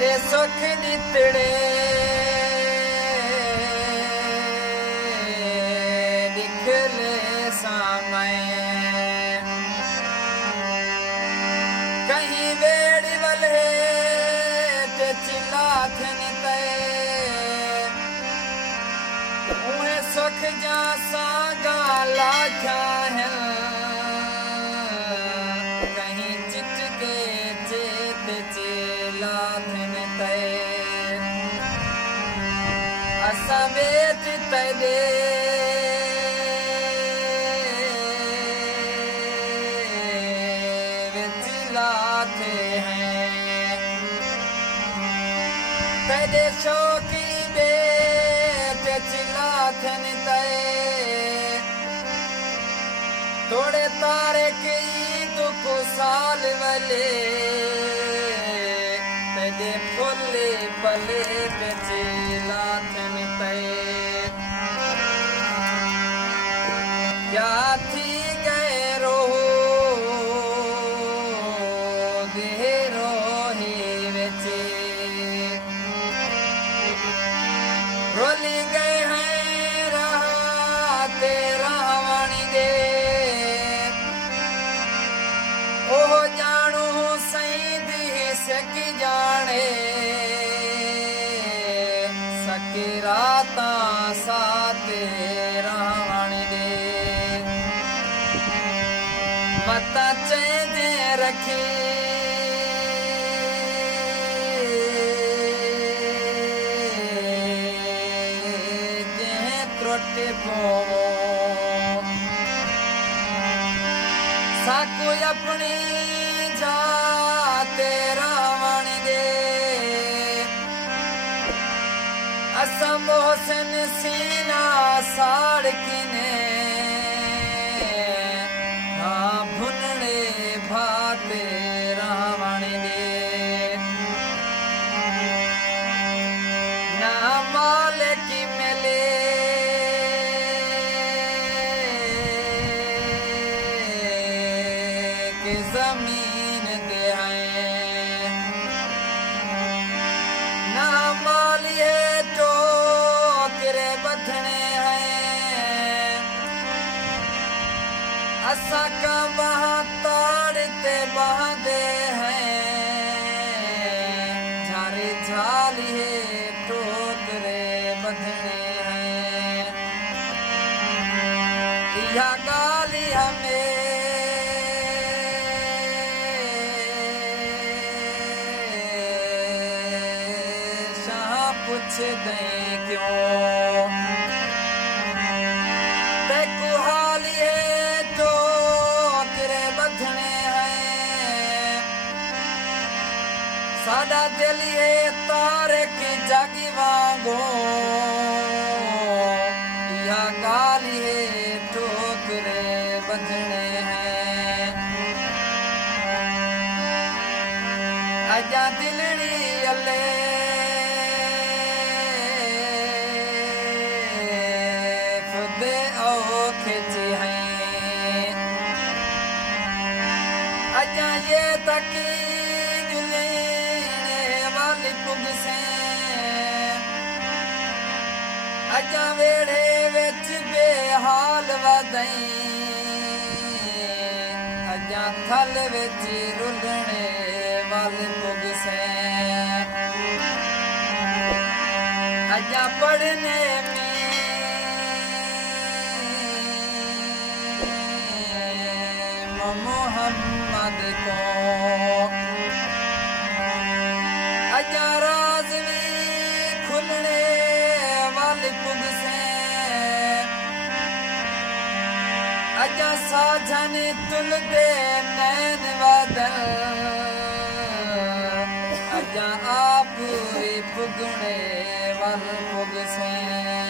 ये सुख दितड़े दिखले सामय कहीं वेड़ी वले ते चिल्लाथन ते उन्हें सुख जा सागा लाख्या है कहीं चिटके चेत चिल्लाथन ते असा बेच ते चिल्लाते हैं तेरे शौकी बेच चिल्लाथन ते थोड़े तारे की दुख साल वाले तेरे फुले पले ते चिल्लाथन ते क्या थी गए रो रोली गए हैं राते रावण दे ओह जानू सही दी सकी जाने सकी राता साते रावण दे मता चेंजे रखे साकू अपनी जाते रावण दे असा मोहसन सीना साड़ किने हाँ भुनने भाते रावण दे ना माल की मिले जमीन दे हैं ना मालिए टोकरे बधने हैं असा का बहा ताड़ते बहादे हैं झारे झालिए टोकरे बधने हैं यह गाली हमें पूछ दे क्यों ते कुहालिए टोकरे बधने हैं सादा दिलिए तारे की जागी वांगो या गालिए टोकरे बधने हैं आजा दिलड़ी अल्ले अजा ये तकी जुलेने वाली पुग से अजा वेड़े विच बेहाल वदई अजा थल विच रुलने वाली पुग से अजा पढ़ने मोहम्मद को अजा राज में खुलने वाली पुग से अजा साझन तुल दे नैन वादल अजा आप पुगने वाल पुग से